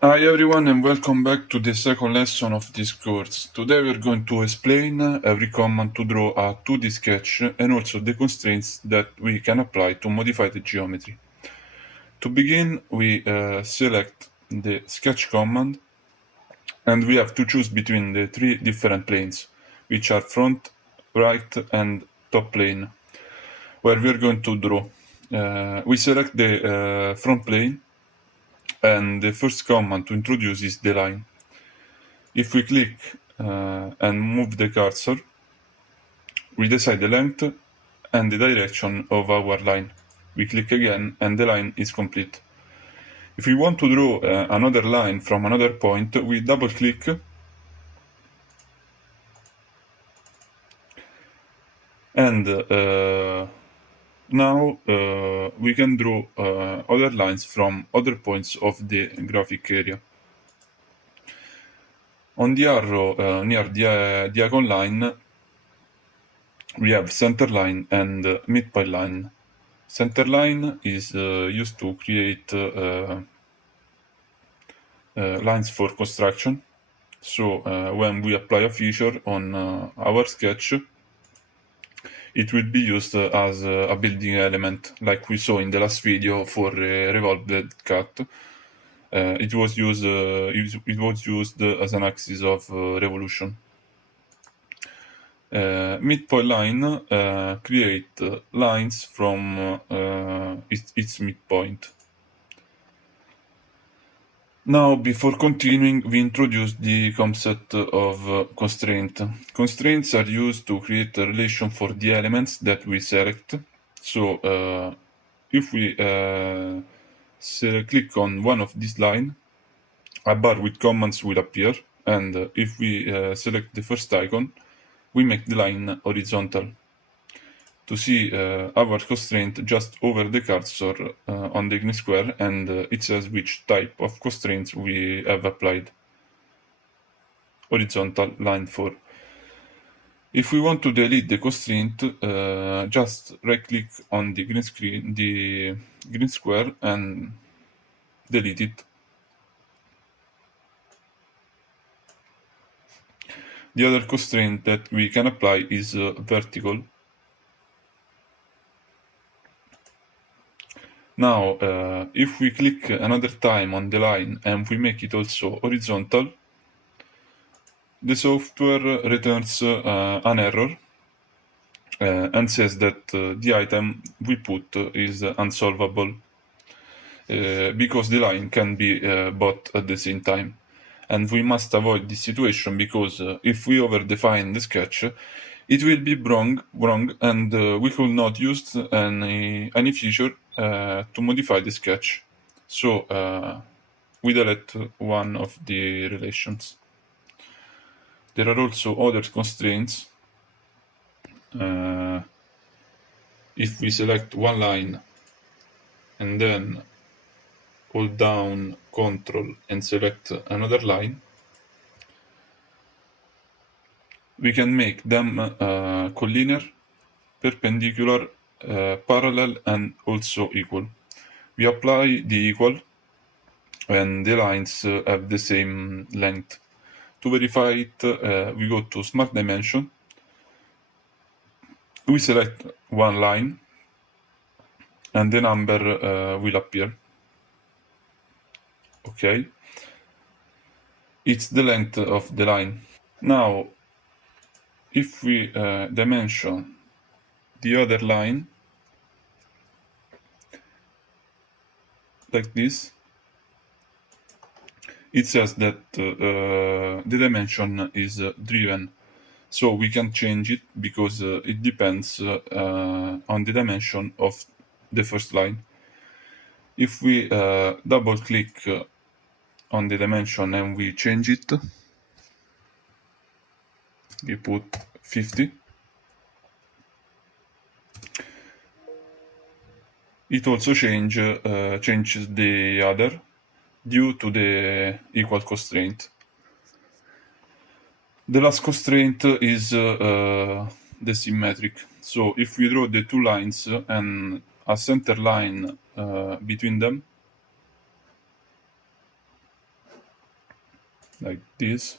Hi everyone and welcome back to the second lesson of this course. Today we are going to explain every command to draw a 2D sketch and also the constraints that we can apply to modify the geometry. To begin, we select the sketch command and we have to choose between the three different planes, which are front, right and top plane, where we are going to draw. We select the front plane and the first command to introduce is the line. If we click and move the cursor, we decide the length and the direction of our line. We click again and the line is complete. If we want to draw another line from another point, we double click and now we can draw other lines from other points of the graphic area. On the arrow near the diagonal line, we have center line and midpoint line. Center line is used to create lines for construction. So when we apply a feature on our sketch, it will be used as a building element, like we saw in the last video for revolved cut. It was used as an axis of revolution. Midpoint line create lines from its midpoint. Now, before continuing, we introduce the concept of constraint. Constraints are used to create a relation for the elements that we select. So, if we click on one of these lines, a bar with commands will appear, and if we select the first icon, we make the line horizontal. To see our constraint, just over the cursor on the green square, and it says which type of constraints we have applied. Horizontal line 4. If we want to delete the constraint, just right click on the green square and delete it. The other constraint that we can apply is vertical. Now, if we click another time on the line and we make it also horizontal, the software returns an error and says that the item we put is unsolvable because the line can be bought at the same time. And we must avoid this situation because if we overdefine the sketch, it will be wrong and we could not use any feature to modify the sketch. So we delete one of the relations. There are also other constraints. If we select one line and then hold down Ctrl and select another line, we can make them collinear, perpendicular, parallel, and also equal. We apply the equal and the lines have the same length. To verify it, we go to Smart Dimension. We select one line and the number will appear. Okay. It's the length of the line. Now, if we dimension the other line like this, it says that the dimension is driven. So we can change it because it depends on the dimension of the first line. If we double click on the dimension and we change it, we put 50. It also changes the other due to the equal constraint. The last constraint is the symmetric. So if we draw the two lines and a center line between them, like this.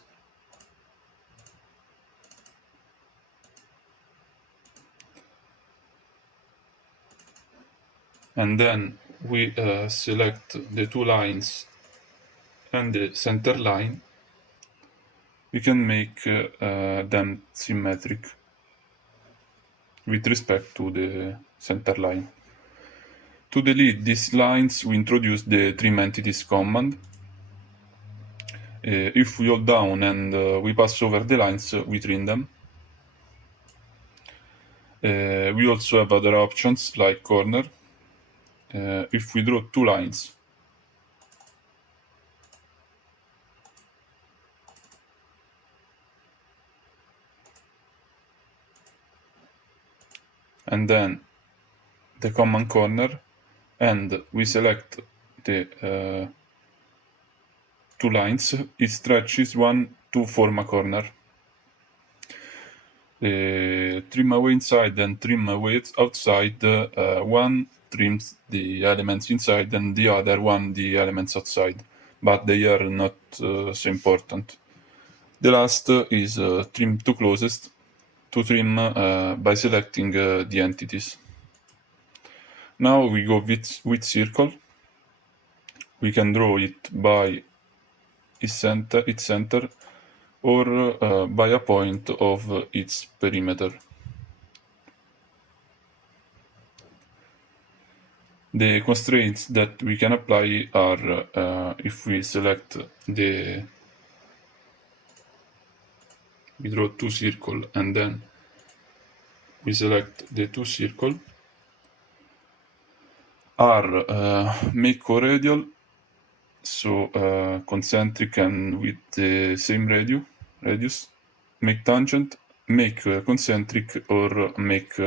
And then we select the two lines and the center line. We can make them symmetric with respect to the center line. To delete these lines, we introduce the trim entities command. If we hold down and we pass over the lines, we trim them. We also have other options like corner. If we draw two lines, and then the common corner, and we select the two lines, it stretches one to form a corner. Trim away inside and trim away outside. One trims the elements inside and the other one the elements outside, but they are not so important. The last is trim to closest, to trim by selecting the entities. Now we go with circle. We can draw it by its center or by a point of its perimeter. The constraints that we can apply are if we select we draw two circles and then we select the two circles, are make co-radial, so concentric and with the same radius, make tangent, make concentric, or make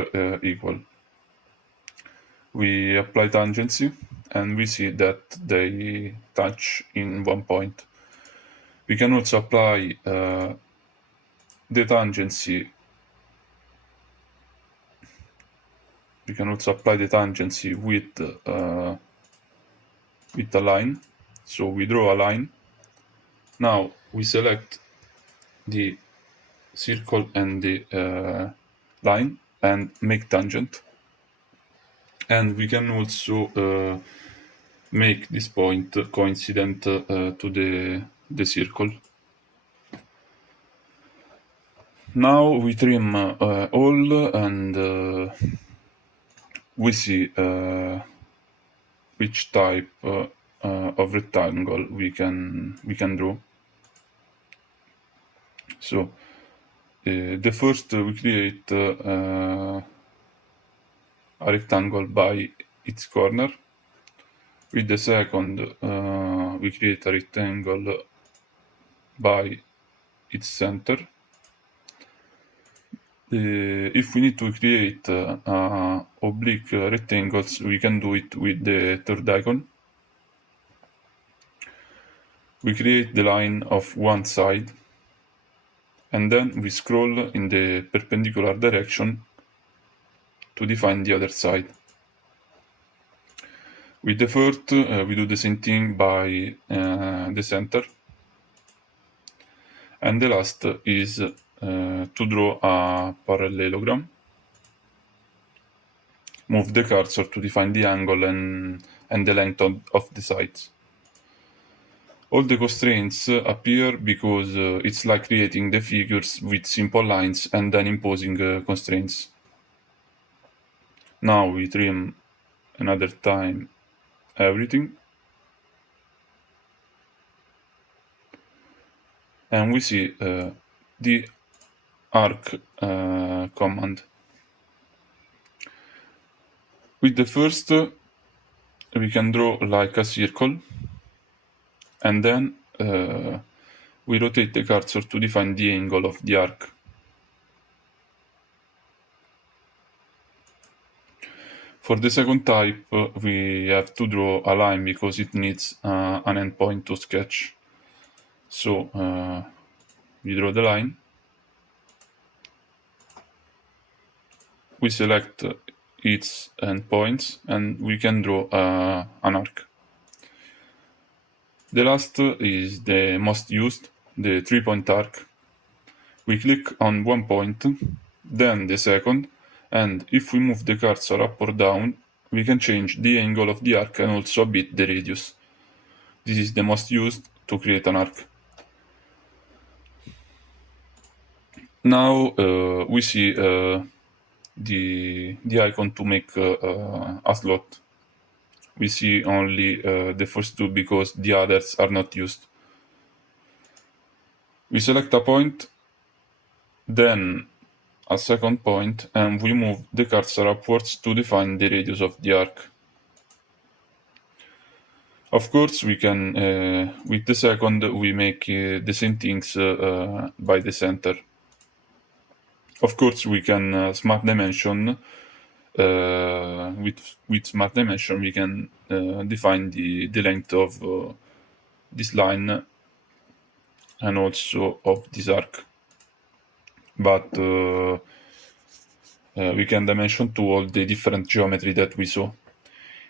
equal. We apply tangency and we see that they touch in one point. We can also apply the tangency. We can also apply the tangency with a line. So we draw a line. Now we select the circle and the line and make tangent. And we can also make this point coincident to the circle. Now we trim all and we see which type of rectangle we can draw. So the first we create a rectangle by its corner. With the second we create a rectangle by its center. If we need to create oblique rectangles, we can do it with the third icon. We create the line of one side and then we scroll in the perpendicular direction to define the other side. With the fourth, we do the same thing by the center. And the last is to draw a parallelogram. Move the cursor to define the angle and the length of the sides. All the constraints appear because it's like creating the figures with simple lines and then imposing constraints. Now we trim another time everything. And we see the arc command. With the first, we can draw like a circle, and then we rotate the cursor to define the angle of the arc. For the second type, we have to draw a line because it needs an endpoint to sketch. So we draw the line. We select its endpoints and we can draw an arc. The last is the most used. the 3-point arc. We click on one point, then the second, and if we move the cursor up or down, we can change the angle of the arc and also a bit the radius. This is the most used to create an arc. Now we see the icon to make a slot. We see only the first two because the others are not used. We select a point, then a second point, and we move the cursor upwards to define the radius of the arc. Of course, we can, with the second, we make the same things by the center. Of course, we can smart dimension. With smart dimension, we can define the length of this line and also of this arc. But we can dimension to all the different geometry that we saw.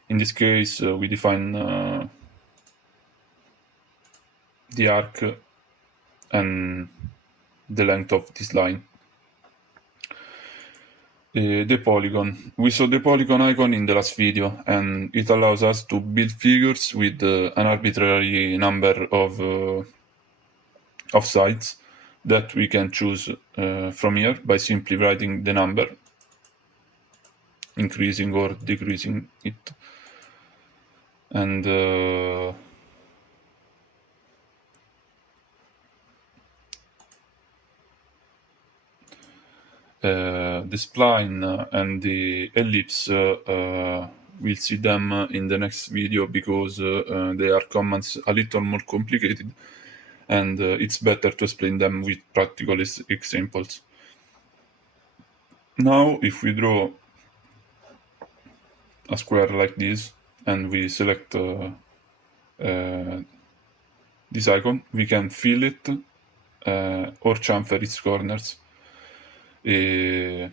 In this case, we define the arc and the length of this line. The polygon. We saw the polygon icon in the last video, and it allows us to build figures with an arbitrary number of sides that we can choose from here by simply writing the number, increasing or decreasing it. And the spline and the ellipse, we'll see them in the next video because they are commands a little more complicated, and it's better to explain them with practical examples. Now, if we draw a square like this and we select this icon, we can fill it or chamfer its corners. Here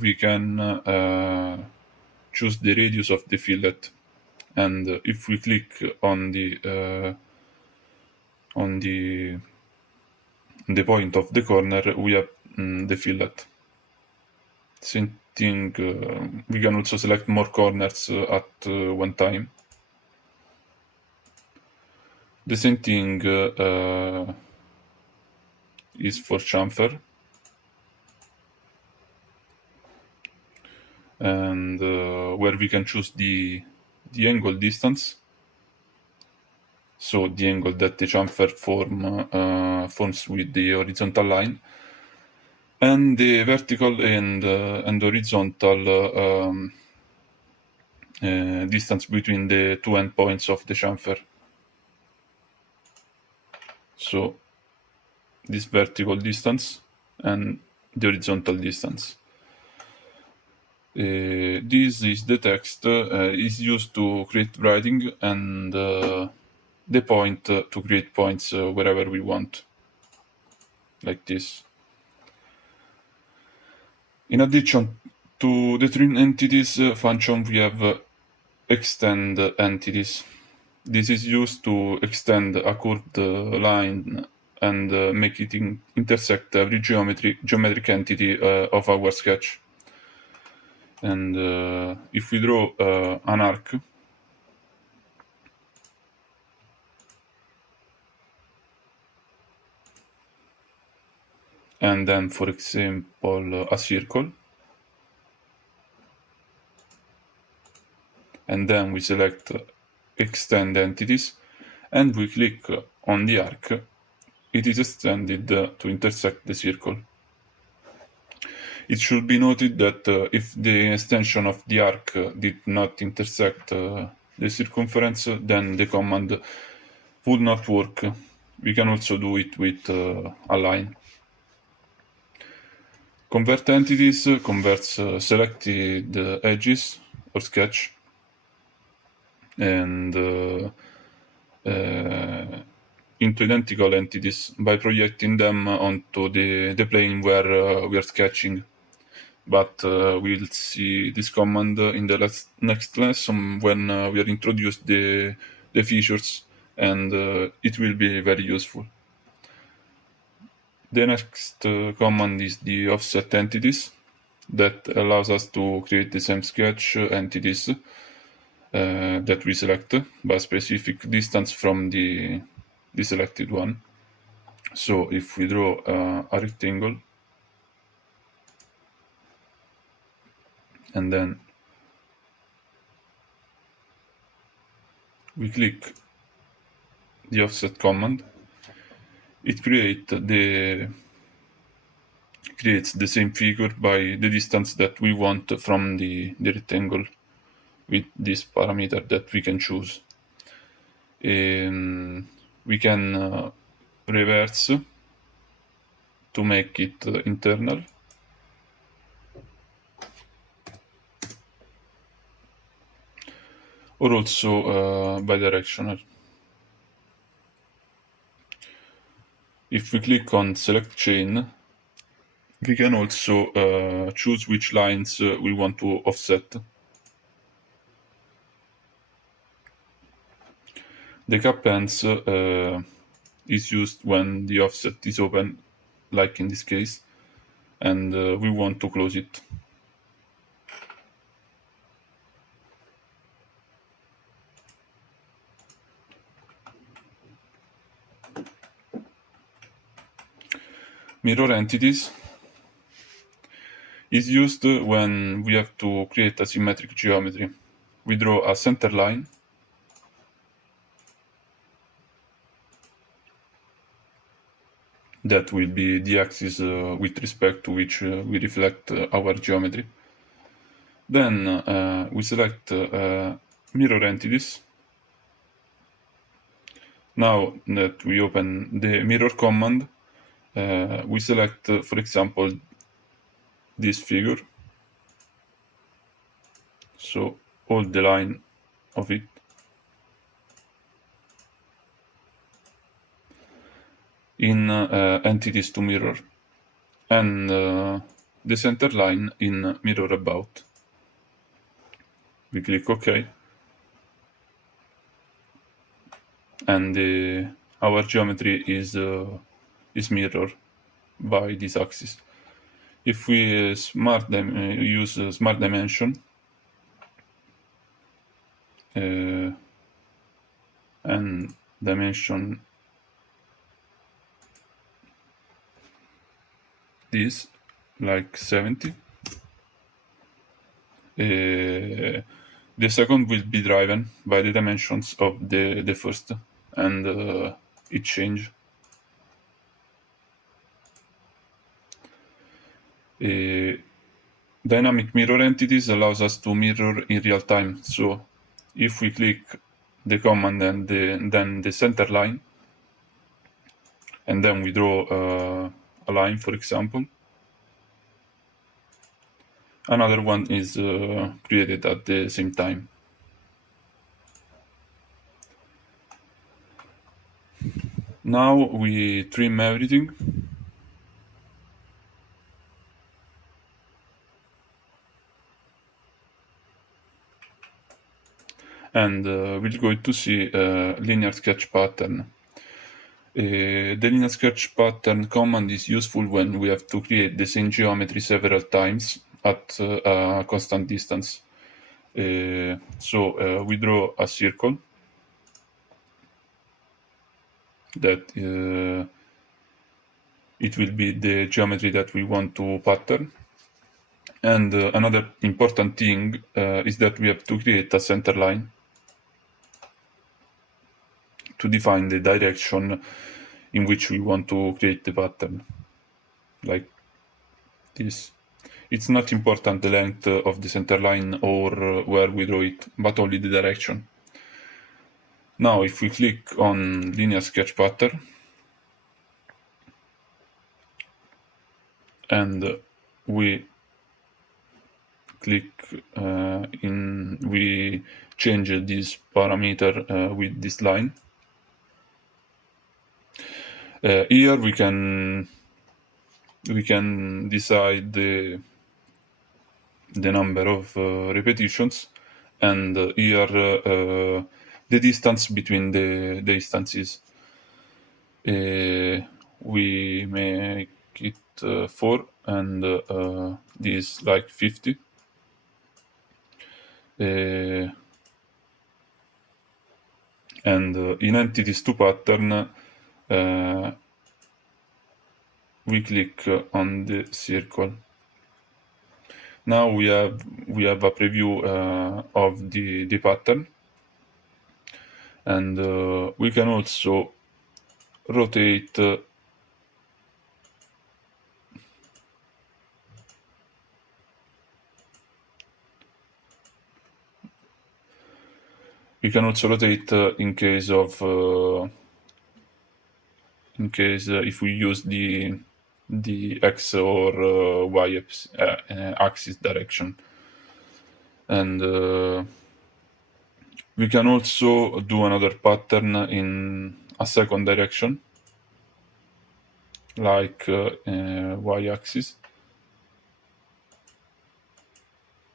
we can choose the radius of the fillet, and if we click on the point of the corner, we have the fillet. Same thing, we can also select more corners at one time. The same thing is for chamfer. And where we can choose the angle distance, so the angle that the chamfer forms with the horizontal line, and the vertical and horizontal distance between the two endpoints of the chamfer. So this vertical distance and the horizontal distance. This is the text is used to create writing, and the point to create points wherever we want, like this. In addition to the trim entities function, we have extend entities. This is used to extend a curved line and make it intersect every geometric entity of our sketch. And if we draw an arc, and then, for example, a circle, and then we select extend entities, and we click on the arc, it is extended to intersect the circle. It should be noted that if the extension of the arc did not intersect the circumference, then the command would not work. We can also do it with a line. Convert entities converts selected edges or sketch and into identical entities by projecting them onto the plane where we are sketching. But we'll see this command in the next lesson when we are introduced the features, and it will be very useful. The next command is the offset entities that allows us to create the same sketch entities that we select by a specific distance from the selected one. So if we draw a rectangle and then we click the offset command, it creates the same figure by the distance that we want from the rectangle with this parameter that we can choose. We can reverse to make it internal, or also bidirectional. If we click on select chain, we can also choose which lines we want to offset. The cap ends is used when the offset is open, like in this case, and we want to close it. Mirror entities is used when we have to create a symmetric geometry. We draw a center line that will be the axis with respect to which we reflect our geometry. Then we select mirror entities. Now that we open the mirror command, we select, for example, this figure, so all the line of it, in entities to mirror, and the center line in mirror about. We click OK, and our geometry is mirrored by this axis. If we use smart dimension and dimension this like 70, the second will be driven by the dimensions of the first, and it change. Dynamic mirror entities allows us to mirror in real time. So if we click the command and then the center line, and then we draw a line, for example, another one is created at the same time. Now we trim everything. And we're going to see a linear sketch pattern. The linear sketch pattern command is useful when we have to create the same geometry several times at a constant distance. So we draw a circle that it will be the geometry that we want to pattern. And another important thing is that we have to create a center line to define the direction in which we want to create the pattern, like this. It's not important the length of the center line or where we draw it, but only the direction. Now, if we click on linear sketch pattern and we click we change this parameter with this line. Here we can decide the number of repetitions, and here the distance between the instances. We we make it 4 and this like 50. And in entities to pattern, we click on the circle. Now we have a preview of the pattern, and we can also rotate in case of if we use the x or y axis direction. And we can also do another pattern in a second direction, like y-axis,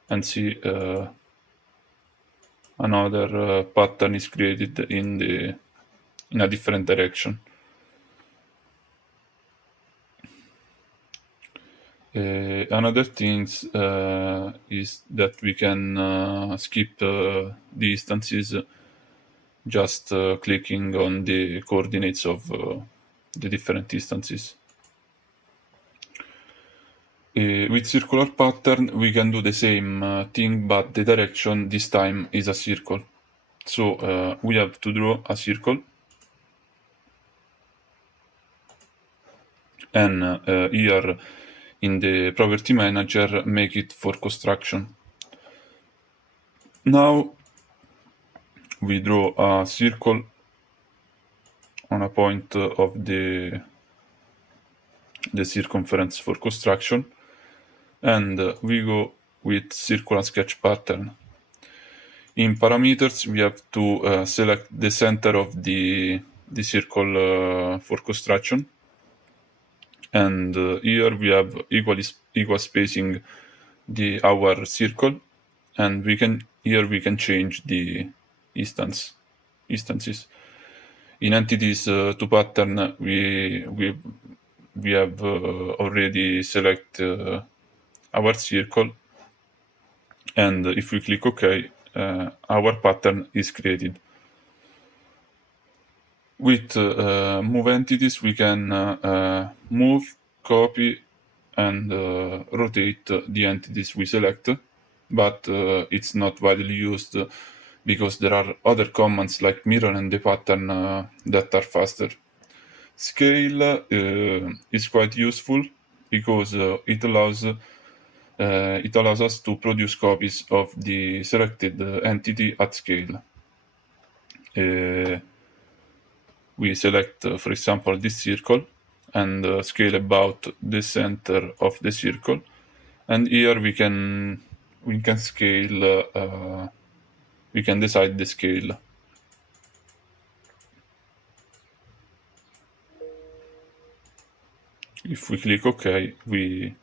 and see another pattern is created in a different direction. Another thing is that we can skip the instances just clicking on the coordinates of the different instances. With circular pattern, we can do the same thing, but the direction this time is a circle. So we have to draw a circle, and here in the property manager, make it for construction. Now we draw a circle on a point of the circumference for construction, and we go with circular sketch pattern. In parameters, we have to select the center of the circle for construction, and here we have equal spacing our circle, and we can change the instances. In entities to pattern, we have already select our circle, and if we click OK, our pattern is created. With move entities, we can move, copy, and rotate the entities we select, but it's not widely used because there are other commands like mirror and the pattern that are faster. Scale is quite useful because it allows us to produce copies of the selected entity at scale. We select, for example, this circle and scale about the center of the circle, and here we can scale. We can decide the scale. If we click OK, we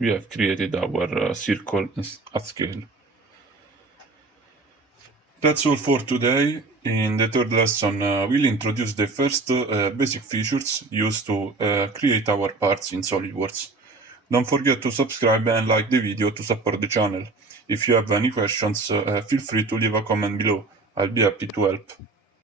have created our circle at scale. That's all for today. In the third lesson, we'll introduce the first basic features used to create our parts in Solidworks. Don't forget to subscribe and like the video to support the channel. If you have any questions, feel free to leave a comment below. I'll be happy to help.